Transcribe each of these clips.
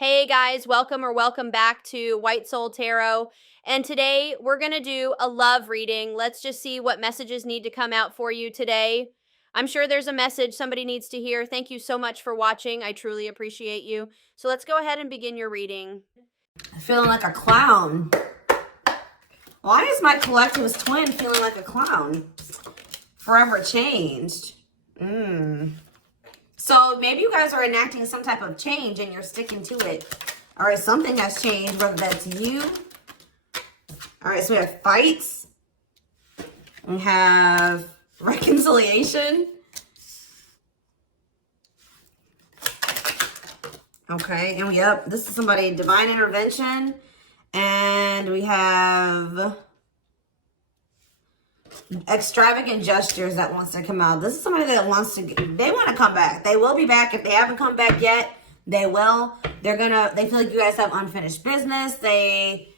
Hey guys, welcome back to White Soul Tarot. And today we're going to do a love reading. Let's just see what messages need to come out for you today. I'm sure there's a message somebody needs to hear. Thank you so much for watching. I truly appreciate you. So let's go ahead and begin your reading. Feeling like a clown. Why is my collectivist twin feeling like a clown? Forever changed. So maybe you guys are enacting some type of change and you're sticking to it. All right, something has changed, whether that's you. All right, so we have fights. We have reconciliation. Okay, and this is somebody, divine intervention. And we have extravagant gestures that wants to come out. This is somebody that wants to, they want to come back. They will be back. If they haven't come back yet, they will. They feel like you guys have unfinished business. They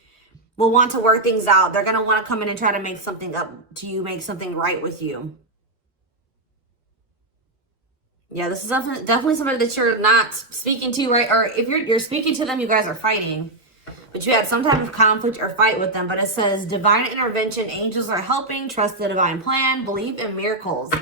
will want to work things out. They're going to want to come in and try to make something up to you, make something right with you. Yeah, this is definitely somebody that you're not speaking to, right? Or if you're speaking to them, you guys are fighting. But you had some type of conflict or fight with them. But it says, divine intervention, angels are helping, trust the divine plan, believe in miracles.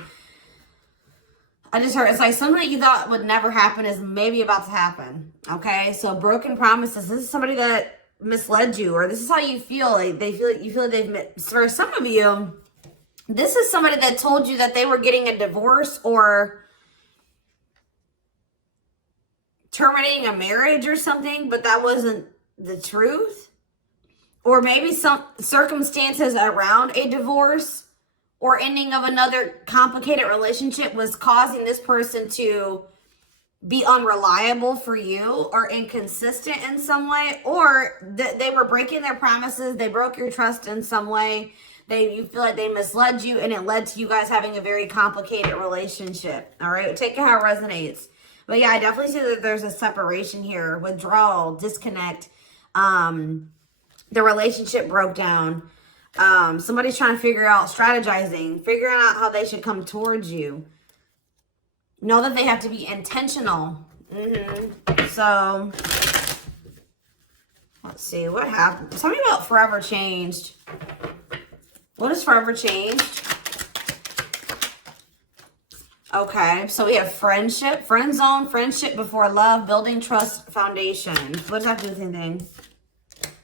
I just heard, it's like something that you thought would never happen is maybe about to happen. Okay, so broken promises. This is somebody that misled you, or this is how you feel. Like you feel like they've, for some of you, this is somebody that told you that they were getting a divorce or terminating a marriage or something, but that wasn't the truth. Or maybe some circumstances around a divorce or ending of another complicated relationship was causing this person to be unreliable for you or inconsistent in some way, or they were breaking their promises. They broke your trust in some way. You feel like they misled you, and it led to you guys having a very complicated relationship. All right, take it how it resonates. But yeah, I definitely see that there's a separation here, withdrawal, disconnect. The relationship broke down. Somebody's trying to figure out, strategizing, figuring out how they should come towards you. Know that they have to be intentional. So, let's see, what happened? Tell me about forever changed. What is forever changed? Okay, so we have friendship, friend zone, friendship before love, building trust, foundation. What does that do with anything?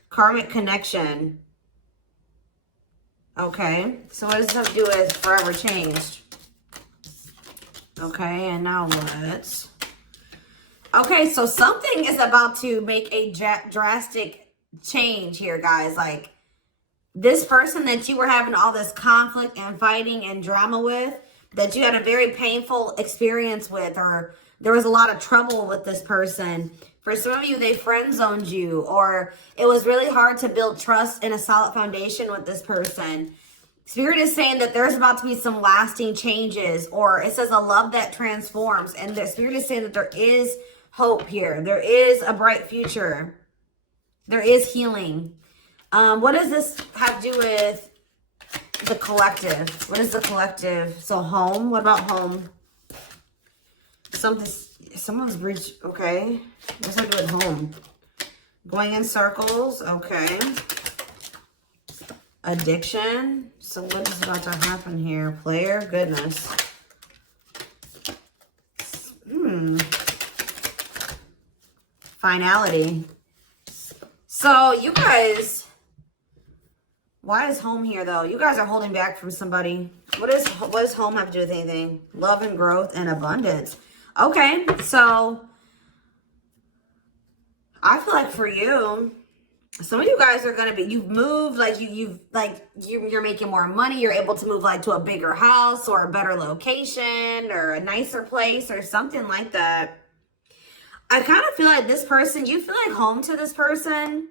Karmic connection. Okay, so what does this have to do with forever changed? Okay, and now what? Okay, so something is about to make a drastic change here, guys. Like, this person that you were having all this conflict and fighting and drama with, that you had a very painful experience with, or there was a lot of trouble with this person. For some of you, they friend zoned you, or it was really hard to build trust and a solid foundation with this person. Spirit is saying that there's about to be some lasting changes, or it says a love that transforms. And the Spirit is saying that there is hope here. There is a bright future. There is healing. What does this have to do with the collective? What is the collective? So home. What about home? Someone's breached. Okay. What's that do with home? Going in circles. Okay. Addiction. So what is about to happen here? Player. Goodness. Finality. So you guys, why is home here though? You guys are holding back from somebody. What does home have to do with anything? Love and growth and abundance. Okay, so I feel like for you, some of you guys are gonna be, you've moved, like you're making more money. You're able to move like to a bigger house or a better location or a nicer place or something like that. I kind of feel like this person, you feel like home to this person.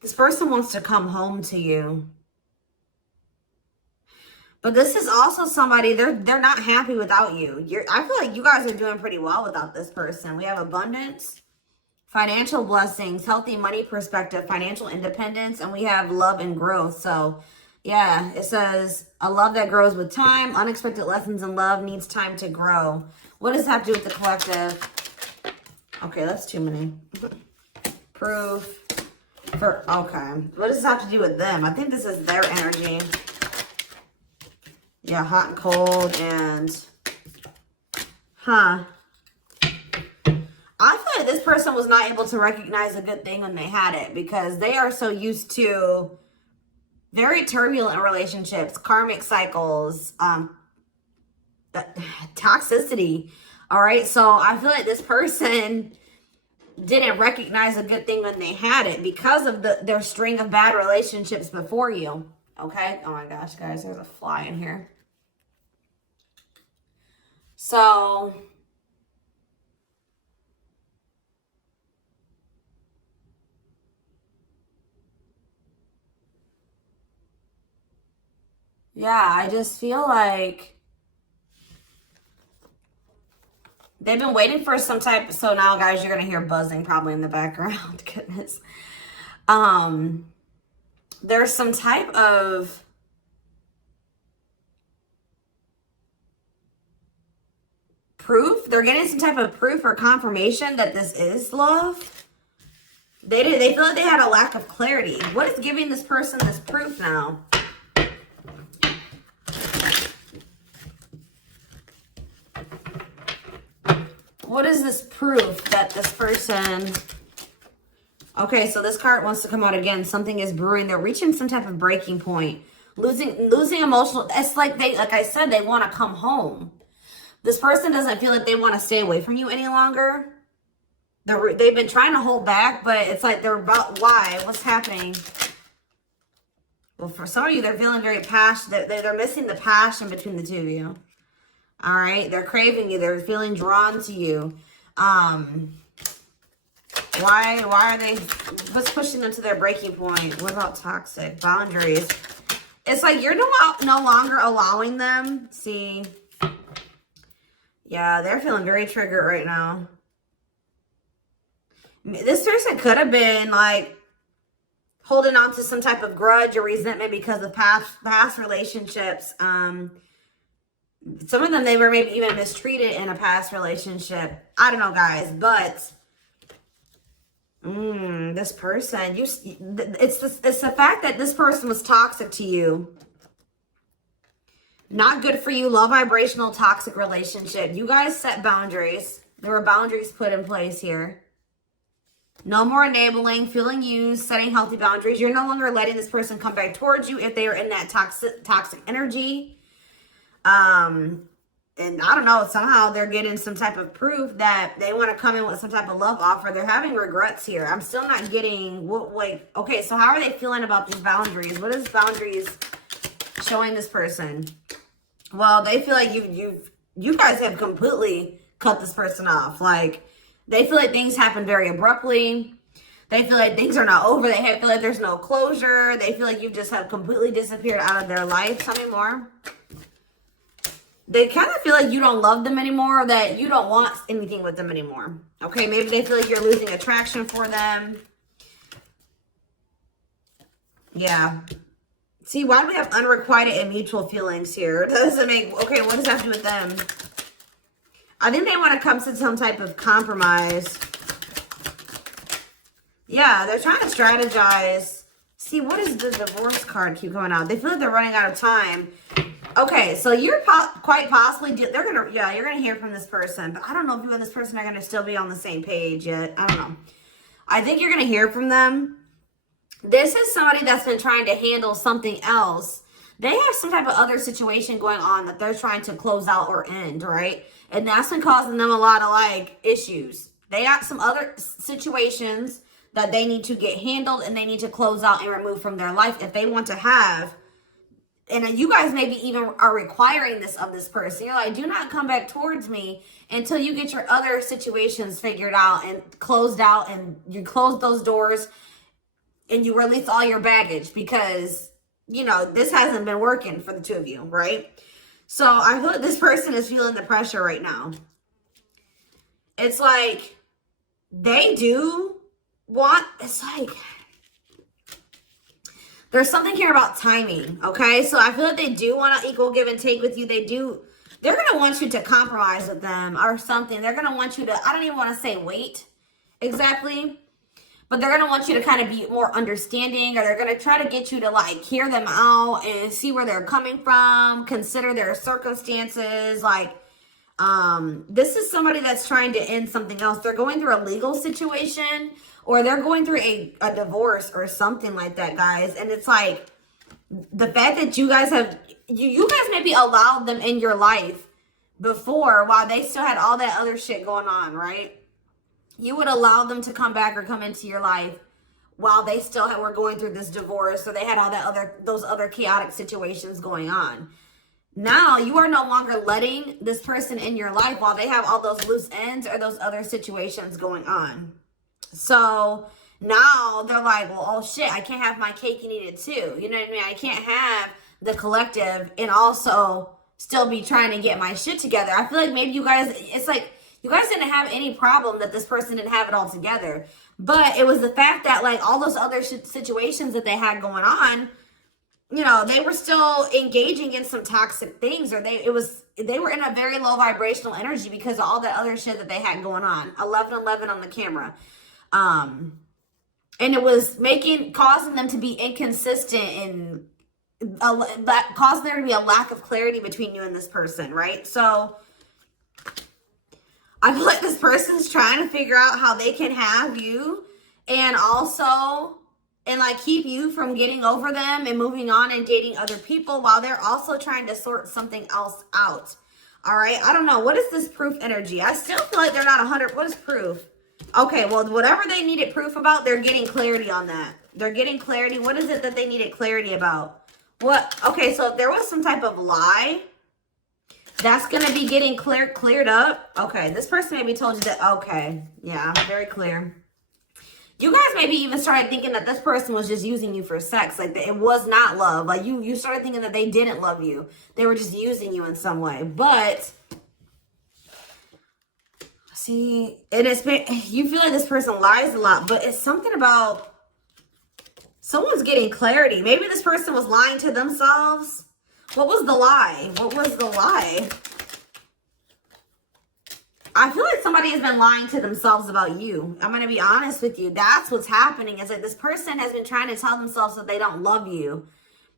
This person wants to come home to you. But this is also somebody, they're not happy without you. I feel like you guys are doing pretty well without this person. We have abundance, financial blessings, healthy money perspective, financial independence, and we have love and growth. So yeah, it says a love that grows with time. Unexpected lessons in love needs time to grow. What does that have to do with the collective? Okay, that's too many. Proof for, okay. What does this have to do with them? I think this is their energy. Yeah, hot and cold and, huh. I feel like this person was not able to recognize a good thing when they had it because they are so used to very turbulent relationships, karmic cycles, toxicity. All right, so I feel like this person didn't recognize a good thing when they had it because of their string of bad relationships before you. Okay, oh my gosh, guys, there's a fly in here. So yeah, I just feel like they've been waiting for some type. So now, guys, you're gonna hear buzzing probably in the background. Goodness. There's some type of proof. They're getting some type of proof or confirmation that this is love. They feel like they had a lack of clarity. What is giving this person this proof now? What is this proof that this person... Okay, so this card wants to come out again. Something is brewing. They're reaching some type of breaking point. Losing emotional... It's like I said, they want to come home. This person doesn't feel like they want to stay away from you any longer. They've been trying to hold back, but it's like they're about... Why? What's happening? Well, for some of you, they're feeling very passionate. They're missing the passion between the two of you. All right, they're craving you. They're feeling drawn to you. Why are they? What's pushing them to their breaking point? What about toxic boundaries? It's like you're no longer allowing them. See, yeah, they're feeling very triggered right now. This person could have been like holding on to some type of grudge or resentment because of past relationships. Some of them, they were maybe even mistreated in a past relationship. I don't know, guys, but this person, it's the fact that this person was toxic to you. Not good for you. Low vibrational toxic relationship. You guys set boundaries. There were boundaries put in place here. No more enabling, feeling used, setting healthy boundaries. You're no longer letting this person come back towards you if they are in that toxic energy. And I don't know, somehow they're getting some type of proof that they want to come in with some type of love offer. They're having regrets here. I'm still not getting what, like, okay, so how are they feeling about these boundaries? What is boundaries showing this person? Well, they feel like you guys have completely cut this person off. Like, they feel like things happen very abruptly. They feel like things are not over. They feel like there's no closure. They feel like you just have completely disappeared out of their life. Tell me more. They kind of feel like you don't love them anymore, or that you don't want anything with them anymore. Okay, maybe they feel like you're losing attraction for them. Yeah. See, why do we have unrequited and mutual feelings here? That doesn't make... Okay, what does that have to do with them? I think they want to come to some type of compromise. Yeah, they're trying to strategize. See, what is the divorce card keep coming out? They feel like they're running out of time. Okay, so you're quite possibly, you're gonna hear from this person, but I don't know if you and this person are gonna still be on the same page yet. I don't know. I think you're gonna hear from them. This is somebody that's been trying to handle something else. They have some type of other situation going on that they're trying to close out or end, right? And that's been causing them a lot of like issues. They got some other situations that they need to get handled and they need to close out and remove from their life if they want to have. And you guys maybe even are requiring this of this person. You're like, do not come back towards me until you get your other situations figured out and closed out, and you close those doors and you release all your baggage because, you know, this hasn't been working for the two of you, right? So I feel like this person is feeling the pressure right now. It's like they do want, it's like... There's something here about timing, okay? So I feel like they do want to equal give and take with you. They're going to want you to compromise with them or something. They're going to want you to, I don't even want to say wait, exactly. But they're going to want you to kind of be more understanding, or they're going to try to get you to like hear them out and see where they're coming from, consider their circumstances. Like, this is somebody that's trying to end something else. They're going through a legal situation, or they're going through a divorce or something like that, guys. And it's like the fact that you guys have, you guys maybe allowed them in your life before while they still had all that other shit going on, right? You would allow them to come back or come into your life while they still were going through this divorce, so they had all that those other chaotic situations going on. Now you are no longer letting this person in your life while they have all those loose ends or those other situations going on. So now they're like, well, oh shit, I can't have my cake and eat it too. You know what I mean? I can't have the collective and also still be trying to get my shit together. I feel like maybe you guys, it's like, you guys didn't have any problem that this person didn't have it all together. But it was the fact that like all those other situations that they had going on, you know, they were still engaging in some toxic things, or they were in a very low vibrational energy because of all that other shit that they had going on. 1111 on the camera. And it was causing them to be inconsistent and causing there to be a lack of clarity between you and this person, right? So I feel like this person's trying to figure out how they can have you and like keep you from getting over them and moving on and dating other people while they're also trying to sort something else out. All right. I don't know. What is this proof energy? I still feel like they're not 100. What is proof? Okay. Well, whatever they needed proof about, they're getting clarity on that. They're getting clarity. What is it that they needed clarity about? What? Okay. So if there was some type of lie, that's going to be getting cleared up. Okay, this person maybe told you that. Okay, yeah, very clear. You guys maybe even started thinking that this person was just using you for sex. Like, it was not love. Like, you started thinking that they didn't love you. They were just using you in some way. But, see, you feel like this person lies a lot. But it's something about someone's getting clarity. Maybe this person was lying to themselves. What was the lie? What was the lie? I feel like somebody has been lying to themselves about you. I'm going to be honest with you. That's what's happening, is that this person has been trying to tell themselves that they don't love you.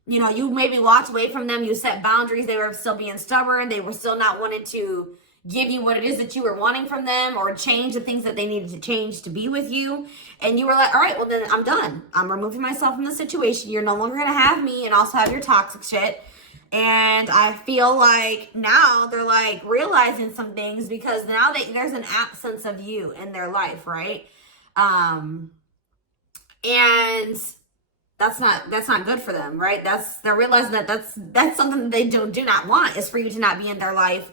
You know, you maybe walked away from them. You set boundaries. They were still being stubborn. They were still not wanting to give you what it is that you were wanting from them, or change the things that they needed to change to be with you. And you were like, all right, well then I'm done. I'm removing myself from the situation. You're no longer going to have me and also have your toxic shit. And I feel like now they're like realizing some things because now there's an absence of you in their life, right? And that's not good for them, right? They're realizing that that's something that they do not want, is for you to not be in their life.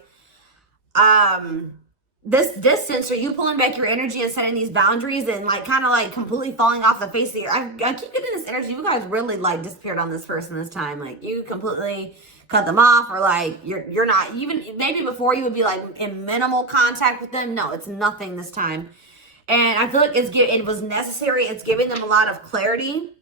This distance, or you pulling back your energy and setting these boundaries and like kind of like completely falling off the face of the earth. I keep getting this energy. You guys really like disappeared on this person this time. Like, you completely cut them off, or like you're not even, maybe before you would be like in minimal contact with them. No, it's nothing this time. And I feel like it was necessary. It's giving them a lot of clarity.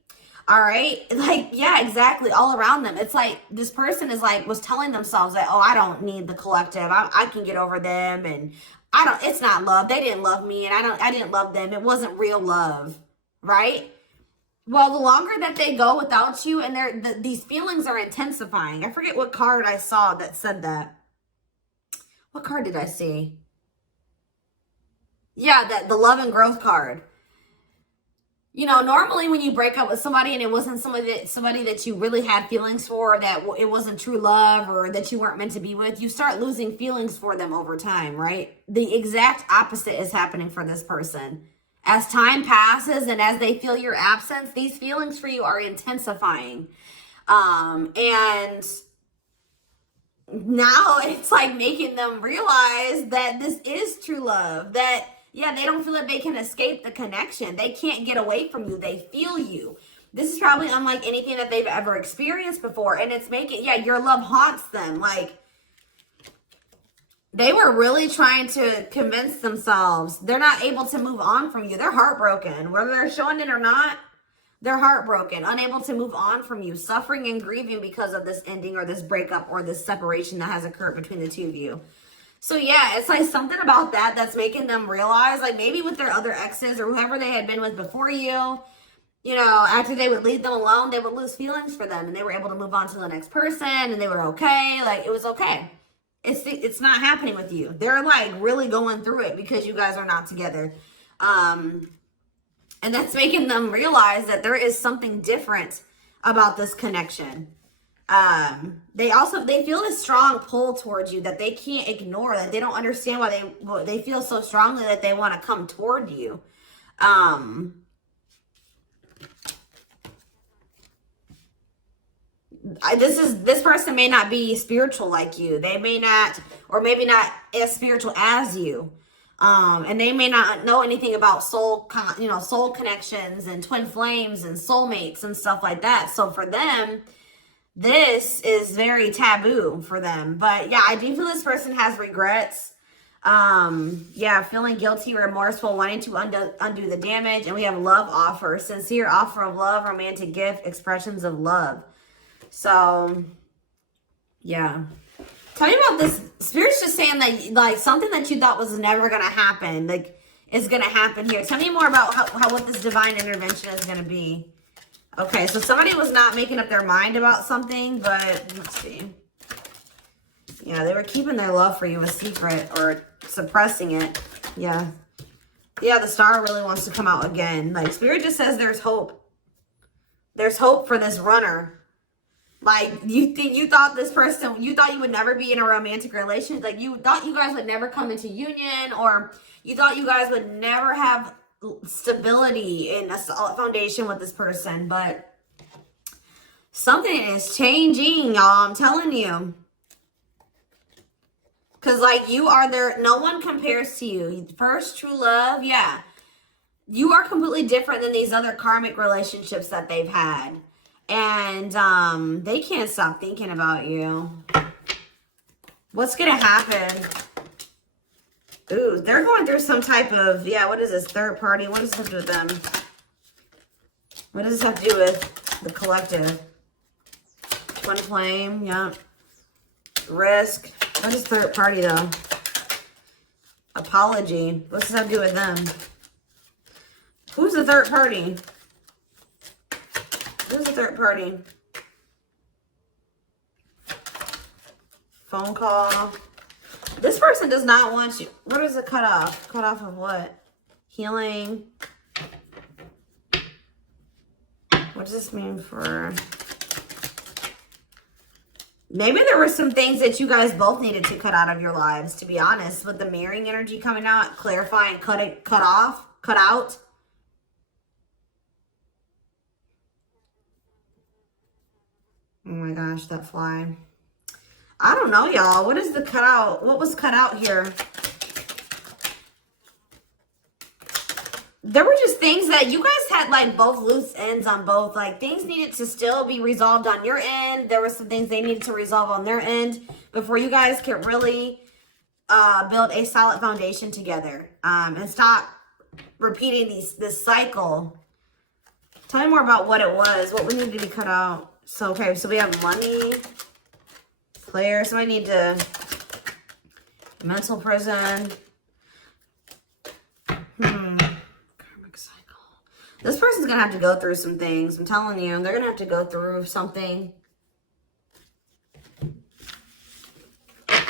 All right. Like, yeah, exactly. All around them. It's like this person was telling themselves that, oh, I don't need the collective. I can get over them. And it's not love. They didn't love me, and I didn't love them. It wasn't real love. Right. Well, the longer that they go without you, and these feelings are intensifying. I forget what card I saw that said that. What card did I see? Yeah, the love and growth card. You know, normally when you break up with somebody and it wasn't somebody that you really had feelings for, or that it wasn't true love, or that you weren't meant to be with, you start losing feelings for them over time, right? The exact opposite is happening for this person. As time passes and as they feel your absence, these feelings for you are intensifying. And now it's like making them realize that this is true love, that yeah, they don't feel like they can escape the connection. They can't get away from you. They feel you. This is probably unlike anything that they've ever experienced before. And it's your love haunts them. Like, they were really trying to convince themselves they're not able to move on from you. They're heartbroken. Whether they're showing it or not, they're heartbroken, unable to move on from you, suffering and grieving because of this ending or this breakup or this separation that has occurred between the two of you. So yeah, it's like something about that that's making them realize, like maybe with their other exes or whoever they had been with before you know, after they would leave them alone, they would lose feelings for them, and they were able to move on to the next person, and they were okay. Like, it was okay. It's not happening with you. They're like really going through it because you guys are not together. And that's making them realize that there is something different about this connection. They feel this strong pull towards you that they can't ignore, that they don't understand why they feel so strongly that they want to come toward you. This person may not be spiritual like you. They may not, or maybe not as spiritual as you. And they may not know anything about soul connections and twin flames and soulmates and stuff like that. So for them, this is very taboo for them. But yeah, I do feel this person has regrets. Yeah, feeling guilty, remorseful, wanting to undo the damage. And we have love offer, sincere offer of love, romantic gift, expressions of love. So, yeah. Tell me about this. Spirit's just saying that, like, something that you thought was never going to happen, like, is going to happen here. Tell me more about how what this divine intervention is going to be. Okay, so somebody was not making up their mind about something, but let's see. Yeah, they were keeping their love for you a secret or suppressing it. Yeah. Yeah, the star really wants to come out again. Like, Spirit just says there's hope. There's hope for this runner. Like, you thought this person, you thought you would never be in a romantic relationship. Like, you thought you guys would never come into union, or you thought you guys would never have stability in a solid foundation with this person. But something is changing, y'all. I'm telling you. Because, like, you are there. No one compares to you. First true love, yeah. You are completely different than these other karmic relationships that they've had. And they can't stop thinking about you. What's going to happen? Ooh, they're going through some type of, yeah, what is this? Third party? What does this have to do with them? What does this have to do with the collective? Twin flame, yeah. Risk. What is third party, though? Apology. What's this have to do with them? Who's the third party? Who's the third party? Phone call. This person does not want you. What is a cut off? Cut off of what? Healing. What does this mean for... Maybe there were some things that you guys both needed to cut out of your lives, to be honest. With the mirroring energy coming out, clarifying, cut out. Oh my gosh, that fly. I don't know, y'all. What is the cutout? What was cut out here? There were just things that you guys had, like, both loose ends on both. Like, things needed to still be resolved on your end. There were some things they needed to resolve on their end before you guys could really build a solid foundation together. And stop repeating this cycle. Tell me more about what it was. What we needed to be cut out. So, okay, so we have money, player, so I need to, mental prison, karmic cycle. This person's going to have to go through some things. I'm telling you, they're going to have to go through something.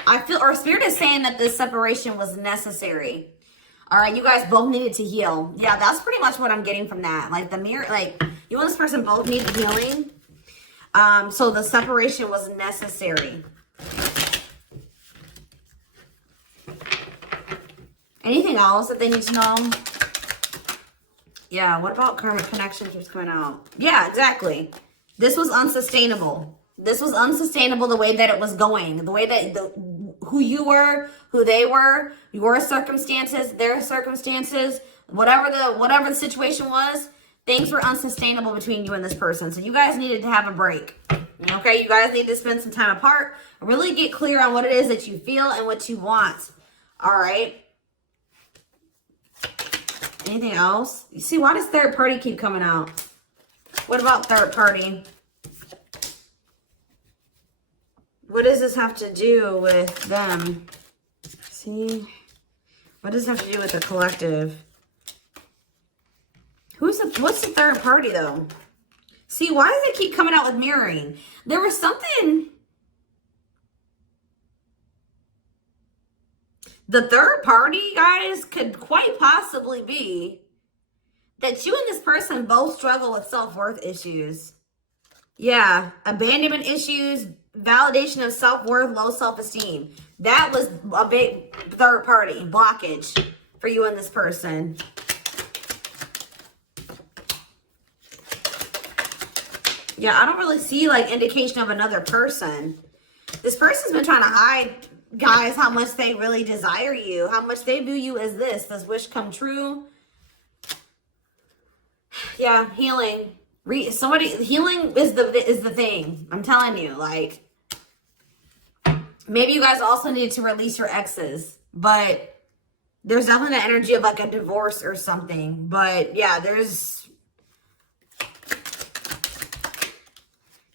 I feel, or Spirit is saying that this separation was necessary. All right, you guys both needed to heal. Yeah, that's pretty much what I'm getting from that. Like, the mirror, like, you and this person both needed healing. So the separation was necessary. Anything else that they need to know? Yeah, what about karmic connection keeps coming out? Yeah, exactly. This was unsustainable. This was unsustainable the way that it was going. The way that who you were, who they were, your circumstances, their circumstances, whatever the situation was, things were unsustainable between you and this person. So you guys needed to have a break. Okay, you guys need to spend some time apart. Really get clear on what it is that you feel and what you want. All right. Anything else? You see, why does third party keep coming out? What about third party? What does this have to do with them? See? What does it have to do with the collective? What's the third party, though? See, why does it keep coming out with mirroring? There was something... The third party, guys, could quite possibly be that you and this person both struggle with self-worth issues. Yeah, abandonment issues, validation of self-worth, low self-esteem. That was a big third party blockage for you and this person. Yeah, I don't really see like indication of another person. This person's been trying to hide, guys, how much they really desire you, how much they view you as this wish come true. Yeah, healing. Healing is the thing. I'm telling you, like, maybe you guys also need to release your exes, but there's definitely the energy of like a divorce or something. But yeah,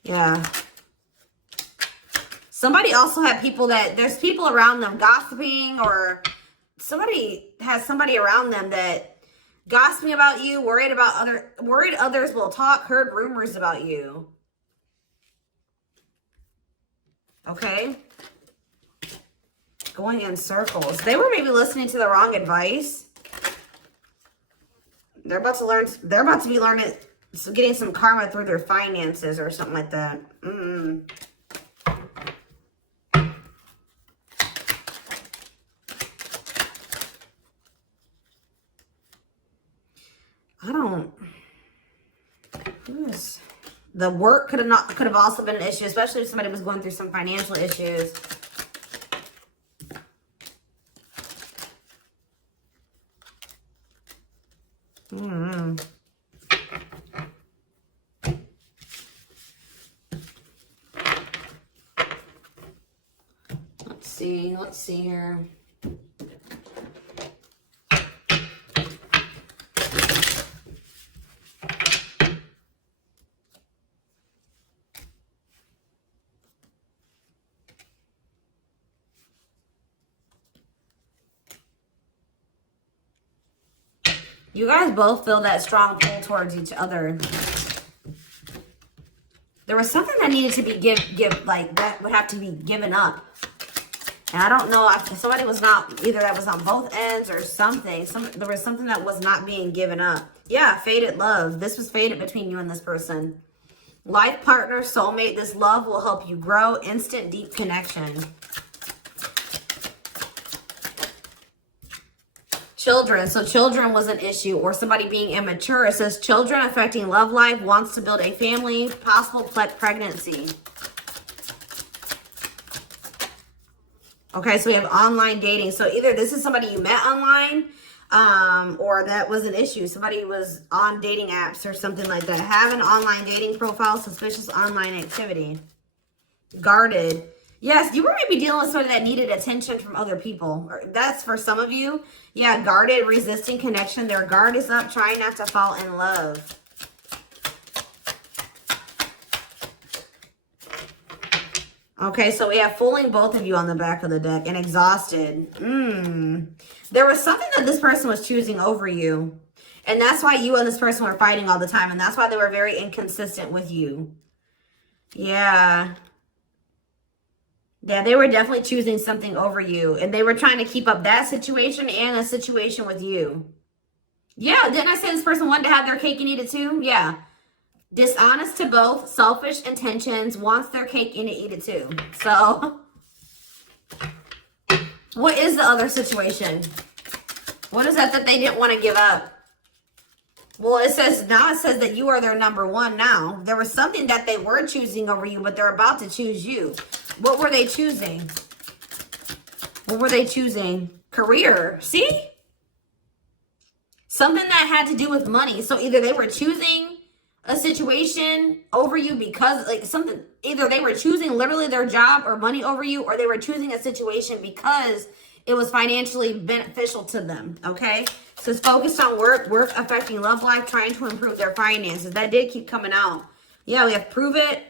yeah. Somebody also had there's people around them gossiping, or somebody has somebody around them that gossiping about you, worried others will talk, heard rumors about you. Okay? Going in circles. They were maybe listening to the wrong advice. They're about to be learning, so getting some karma through their finances or something like that. The work could have also been an issue, especially if somebody was going through some financial issues. Let's see here. You guys both feel that strong pull towards each other. There was something that needed to be that would have to be given up. And I don't know if somebody was not, either that was on both ends or something. There was something that was not being given up. Yeah, fated love. This was fated between you and this person. Life partner, soulmate. This love will help you grow. Instant deep connection. Children. So children was an issue, or somebody being immature. It says children affecting love life, wants to build a family, possible pregnancy. Okay, so we have online dating. So either this is somebody you met online, or that was an issue. Somebody was on dating apps or something like that. Have an online dating profile, suspicious online activity. Guarded. Yes, you were maybe dealing with somebody that needed attention from other people. That's for some of you. Yeah, guarded, resisting connection. Their guard is up, trying not to fall in love. Okay, so we have fooling both of you on the back of the deck and exhausted. There was something that this person was choosing over you. And that's why you and this person were fighting all the time. And that's why they were very inconsistent with you. Yeah. Yeah, they were definitely choosing something over you. And they were trying to keep up that situation and a situation with you. Yeah, didn't I say this person wanted to have their cake and eat it too? Yeah. Dishonest to both, selfish intentions, wants their cake and to eat it too. So, what is the other situation? What is that they didn't want to give up? Well, it says that you are their number one now. There was something that they were choosing over you, but they're about to choose you. What were they choosing? What were they choosing? Career. See? Something that had to do with money. So either they were choosing a situation over you because either they were choosing literally their job or money over you, or they were choosing a situation because it was financially beneficial to them. Okay, so it's focused on work affecting love life, trying to improve their finances. That did keep coming out. Yeah, we have prove it,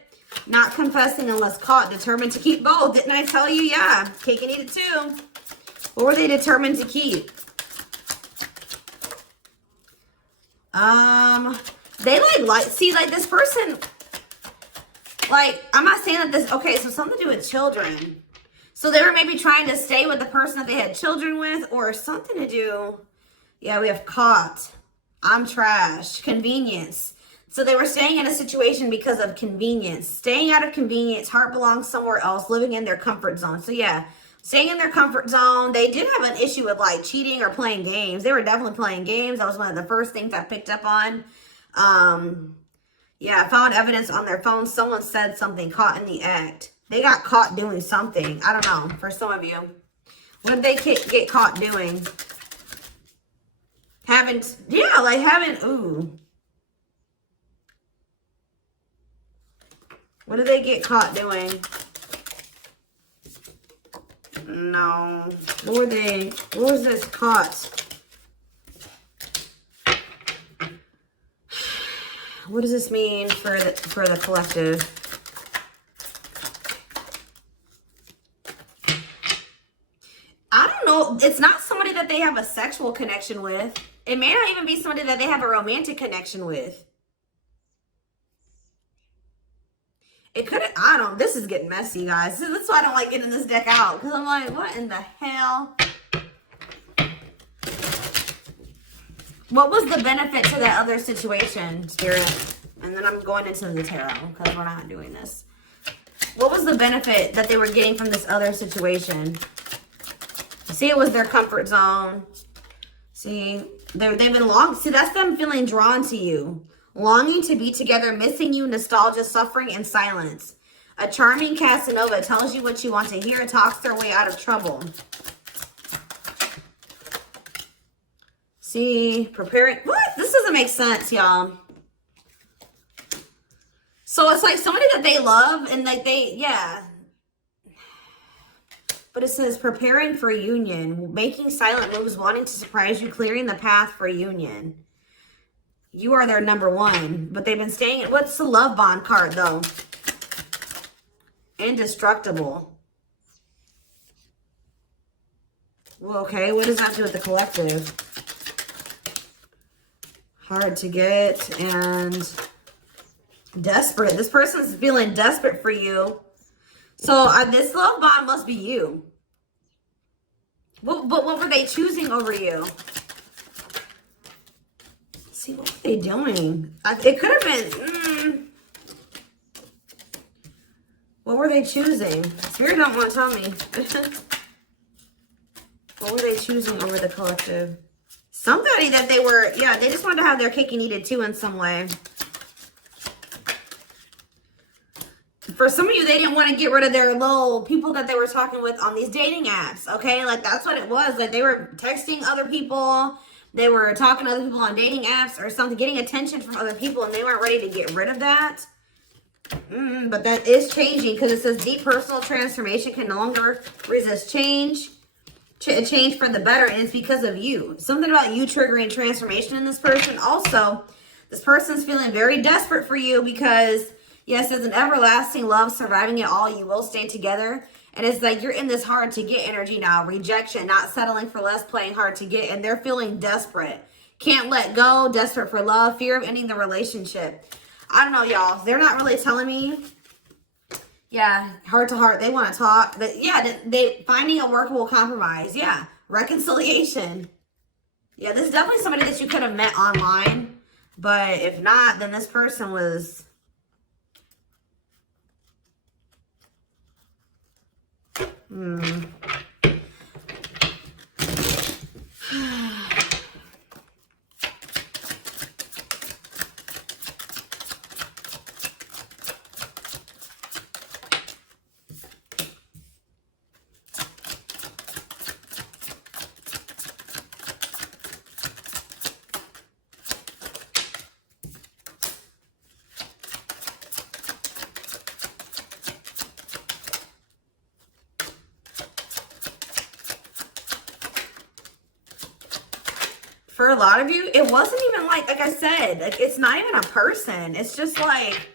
not confessing unless caught, determined to keep both. Didn't I tell you? Yeah, cake and eat it too. What were they determined to keep? They see, like this person, like, I'm not saying that this, okay, so something to do with children. So they were maybe trying to stay with the person that they had children with, or something to do, yeah, we have caught, I'm trash, convenience. So they were staying in a situation because of convenience. Staying out of convenience, heart belongs somewhere else, living in their comfort zone. So yeah, staying in their comfort zone. They did have an issue with like cheating or playing games. They were definitely playing games. That was one of the first things I picked up on. Yeah, I found evidence on their phone. Someone said something, caught in the act. They got caught doing something. I don't know, for some of you. What did they get caught doing? Ooh. What did they get caught doing? No. What was this caught? What does this mean for the collective? I don't know. It's not somebody that they have a sexual connection with. It may not even be somebody that they have a romantic connection with. It could have, I don't, this is getting messy, guys. That's why I don't like getting this deck out. Because I'm like, what in the hell? What was the benefit to that other situation, Spirit? And then I'm going into the tarot because we're not doing this. What was the benefit that they were getting from this other situation? See, it was their comfort zone. See, they've been long. See, that's them feeling drawn to you. Longing to be together, missing you, nostalgia, suffering, and silence. A charming Casanova tells you what you want to hear, talks their way out of trouble. See, preparing. What? This doesn't make sense, y'all. So it's like somebody that they love and like yeah. But it says preparing for union, making silent moves, wanting to surprise you, clearing the path for union. You are their number one, but they've been staying. What's the love bond card though? Indestructible. Well, okay, what does that do with the collective? Hard to get and desperate. This person's feeling desperate for you. So this love bond must be you. But what were they choosing over you? See, what were they doing? It could have been... What were they choosing? Spirit don't want to tell me. What were they choosing over the collective? Somebody that they were... Yeah, they just wanted to have their cake and eat it too in some way. For some of you, they didn't want to get rid of their little people that they were talking with on these dating apps, okay? Like, that's what it was. Like, they were texting other people. They were talking to other people on dating apps or something, getting attention from other people, and they weren't ready to get rid of that. But that is changing because it says deep personal transformation can no longer resist change. Change for the better, and it's because of you. Something about you triggering transformation in this person. Also, this person's feeling very desperate for you because... Yes, as an everlasting love, surviving it all, you will stay together. And it's like you're in this hard to get energy now. Rejection, not settling for less, playing hard to get. And they're feeling desperate. Can't let go, desperate for love, fear of ending the relationship. I don't know, y'all. They're not really telling me. Yeah, heart to heart. They want to talk. Yeah, they finding a workable compromise. Yeah, reconciliation. Yeah, this is definitely somebody that you could have met online. But if not, then this person was... For a lot of you, it wasn't even like I said, like it's not even a person. It's just like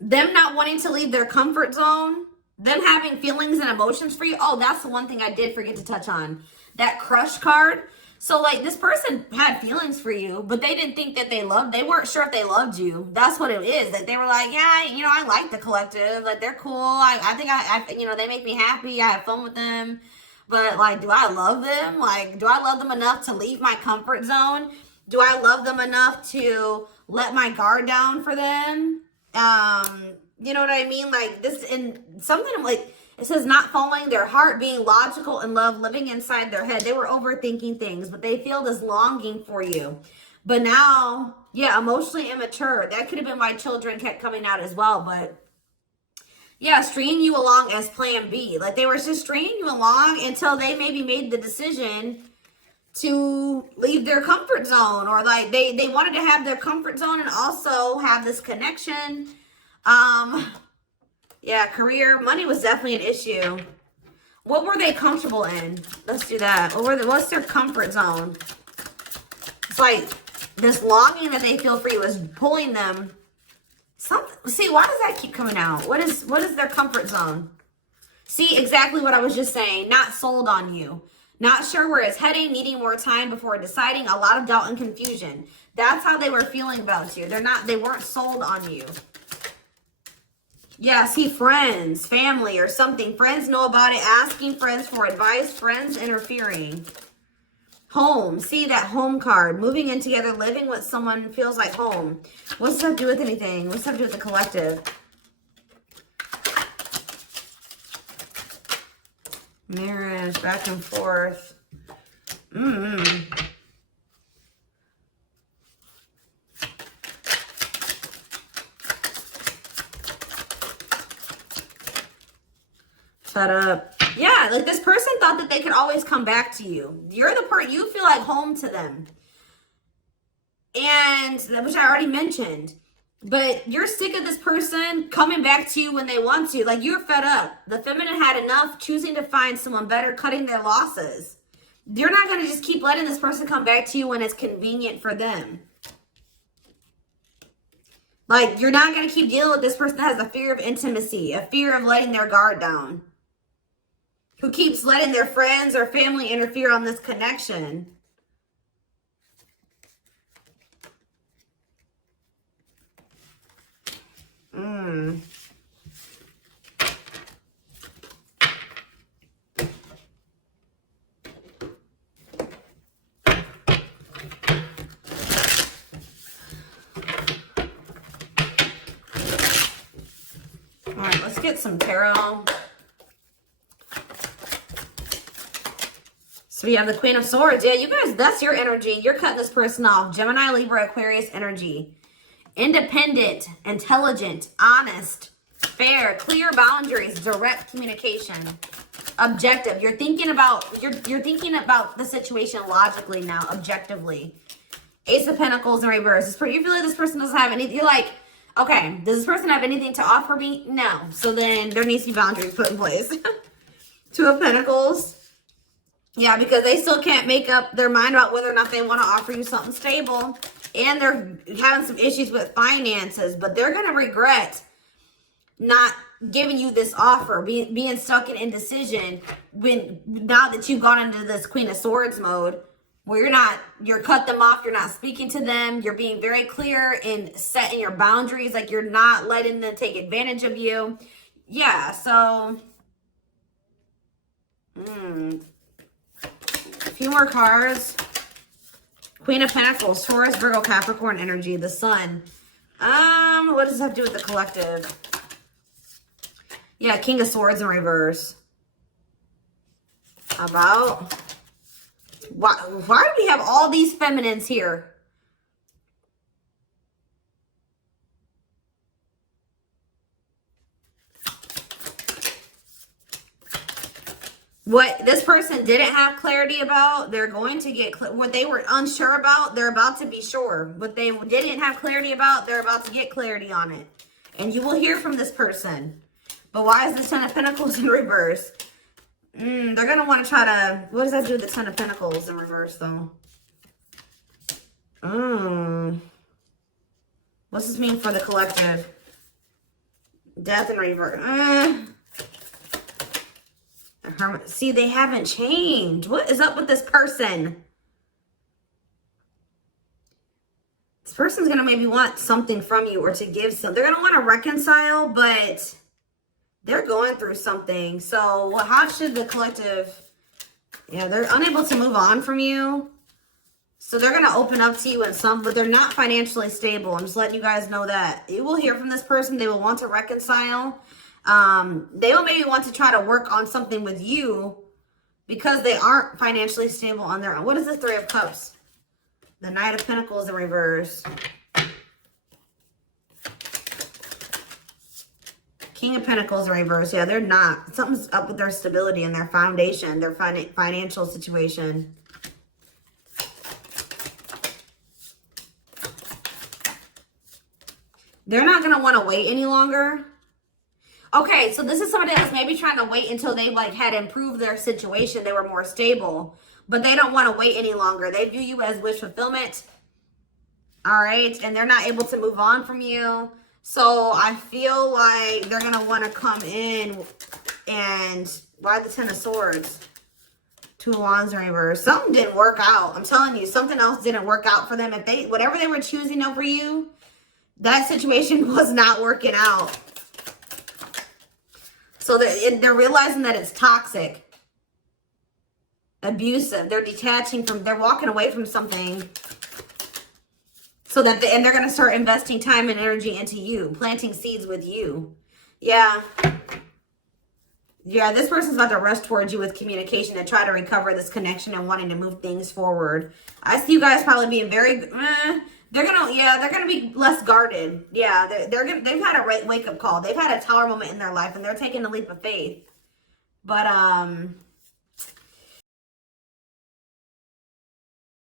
them not wanting to leave their comfort zone. them having feelings and emotions for you. Oh, that's the one thing I did forget to touch on. That crush card. So, like, this person had feelings for you, but they didn't think that they weren't sure if they loved you. That's what it is. That they were like, yeah, you know, I like the collective. Like, they're cool. I think I, you know, they make me happy. I have fun with them. But, like, do I love them? Like, do I love them enough to leave my comfort zone? Do I love them enough to let my guard down for them? You know what I mean? Like, this, and something like, it says not following their heart, being logical in love, living inside their head. They were overthinking things, but they feel this longing for you. But now, yeah, emotionally immature. That could have been why children kept coming out as well. But yeah, stringing you along as plan B. Like, they were just stringing you along until they maybe made the decision to leave their comfort zone, or like they wanted to have their comfort zone and also have this connection. Yeah, career, money was definitely an issue. What were they comfortable in? Let's do that. What's their comfort zone? It's like this longing that they feel for you is pulling them. See, why does that keep coming out? What is their comfort zone? See, exactly what I was just saying. Not sold on you. Not sure where it's heading, needing more time before deciding, a lot of doubt and confusion. That's how they were feeling about you. They weren't sold on you. Yeah, see, friends, family, or something. Friends know about it, asking friends for advice, friends interfering. Home, see that home card. Moving in together, living with someone feels like home. What's that do with anything? What's that do with the collective? Marriage, back and forth. Shut up. Yeah, like this person thought that they could always come back to you. You're the person, you feel like home to them. And, which I already mentioned. But you're sick of this person coming back to you when they want to. Like, you're fed up. The feminine had enough, choosing to find someone better, cutting their losses. You're not going to just keep letting this person come back to you when it's convenient for them. Like, you're not going to keep dealing with this person that has a fear of intimacy, a fear of letting their guard down, who keeps letting their friends or family interfere on this connection. All right, let's get some tarot. So we have the Queen of Swords. Yeah, you guys, that's your energy. You're cutting this person off. Gemini, Libra, Aquarius energy. Independent, intelligent, honest, fair, clear boundaries, direct communication, objective. You're thinking about the situation logically now, objectively. Ace of Pentacles in reverse. You feel like this person doesn't have anything. You're like, okay, does this person have anything to offer me? No. So then there needs to be boundaries put in place. Two of Pentacles. Yeah, because they still can't make up their mind about whether or not they want to offer you something stable. And they're having some issues with finances. But they're going to regret not giving you this offer, being stuck in indecision now that you've gone into this Queen of Swords mode, where you're cut them off, you're not speaking to them, you're being very clear in setting your boundaries, like you're not letting them take advantage of you. Yeah, so a few more cards. Queen of Pentacles, Taurus, Virgo, Capricorn energy, the Sun. What does that have to do with the collective? Yeah, King of Swords in reverse. About why do we have all these feminines here? What this person didn't have clarity about, they're going to get what they were unsure about, they're about to be sure. What they didn't have clarity about, they're about to get clarity on it. And you will hear from this person. But why is the Ten of Pentacles in reverse? They're going to want to try to... What does that do with the Ten of Pentacles in reverse, though? What's this mean for the collective? Death in reverse. See, they haven't changed. What is up with this person? This person's going to maybe want something from you or to give some. They're going to want to reconcile, but they're going through something. So how should the collective... Yeah, they're unable to move on from you. So they're going to open up to you in some, but they're not financially stable. I'm just letting you guys know that. You will hear from this person. They will want to reconcile. They will maybe want to try to work on something with you because they aren't financially stable on their own. What is the Three of Cups? The Knight of Pentacles in reverse. King of Pentacles in reverse. Yeah, they're not. Something's up with their stability and their foundation, their financial situation. They're not going to want to wait any longer. Okay, so this is somebody that's maybe trying to wait until they like had improved their situation. They were more stable. But they don't want to wait any longer. They view you as wish fulfillment. All right. And they're not able to move on from you. So I feel like they're going to want to come in and... Why the Ten of Swords? Two of Wands in reverse. Something didn't work out. I'm telling you, something else didn't work out for them. If they, whatever they were choosing over you, that situation was not working out. So they're realizing that it's toxic. Abusive. They're detaching from, they're walking away from something so that and they're going to start investing time and energy into you, planting seeds with you. Yeah, this person's about to rush towards you with communication and try to recover this connection and wanting to move things forward. I see you guys probably being very they're gonna be less guarded. Yeah, they've had a wake-up call. They've had a tower moment in their life and they're taking a leap of faith. But